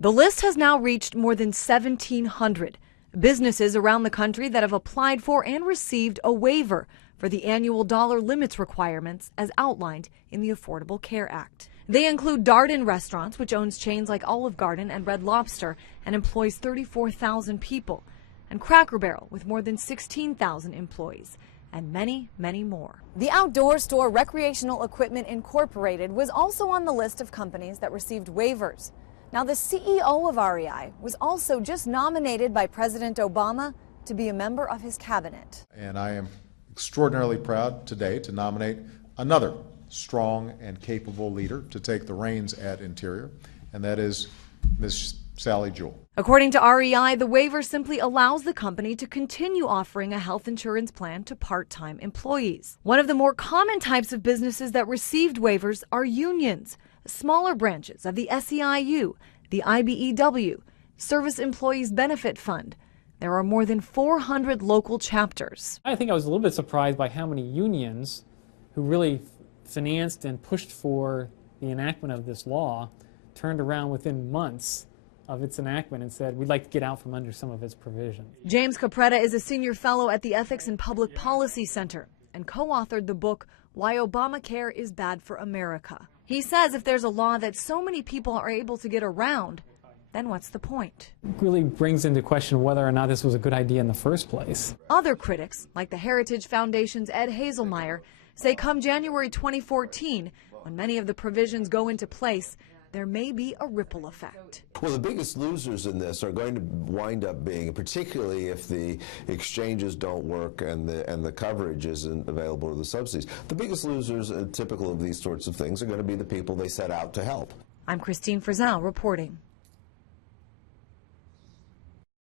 The list has now reached more than 1,700 businesses around the country that have applied for and received a waiver for the annual dollar limits requirements as outlined in the Affordable Care Act. They include Darden Restaurants, which owns chains like Olive Garden and Red Lobster and employs 34,000 people, and Cracker Barrel with more than 16,000 employees, and many, many more. The outdoor store Recreational Equipment Incorporated was also on the list of companies that received waivers. Now, the CEO of REI was also just nominated by President Obama to be a member of his cabinet. And I am extraordinarily proud today to nominate another strong and capable leader to take the reins at Interior, and that is Ms. Sally Jewell. According to REI, the waiver simply allows the company to continue offering a health insurance plan to part-time employees. One of the more common types of businesses that received waivers are unions, smaller branches of the SEIU, the IBEW, Service Employees Benefit Fund. There are more than 400 local chapters. I think I was a little bit surprised by how many unions who really financed and pushed for the enactment of this law turned around within months of its enactment and said, we'd like to get out from under some of its provisions. James Capretta is a senior fellow at the Ethics and Public Policy Center and co-authored the book, Why Obamacare is Bad for America. He says if there's a law that so many people are able to get around, then what's the point? It really brings into question whether or not this was a good idea in the first place. Other critics, like the Heritage Foundation's Ed Hazelmeyer, say come January 2014, when many of the provisions go into place, there may be a ripple effect. Well, the biggest losers in this are going to wind up being, particularly if the exchanges don't work and the coverage isn't available or the subsidies, the biggest losers, typical of these sorts of things, are going to be the people they set out to help. I'm Christine Frizzell reporting.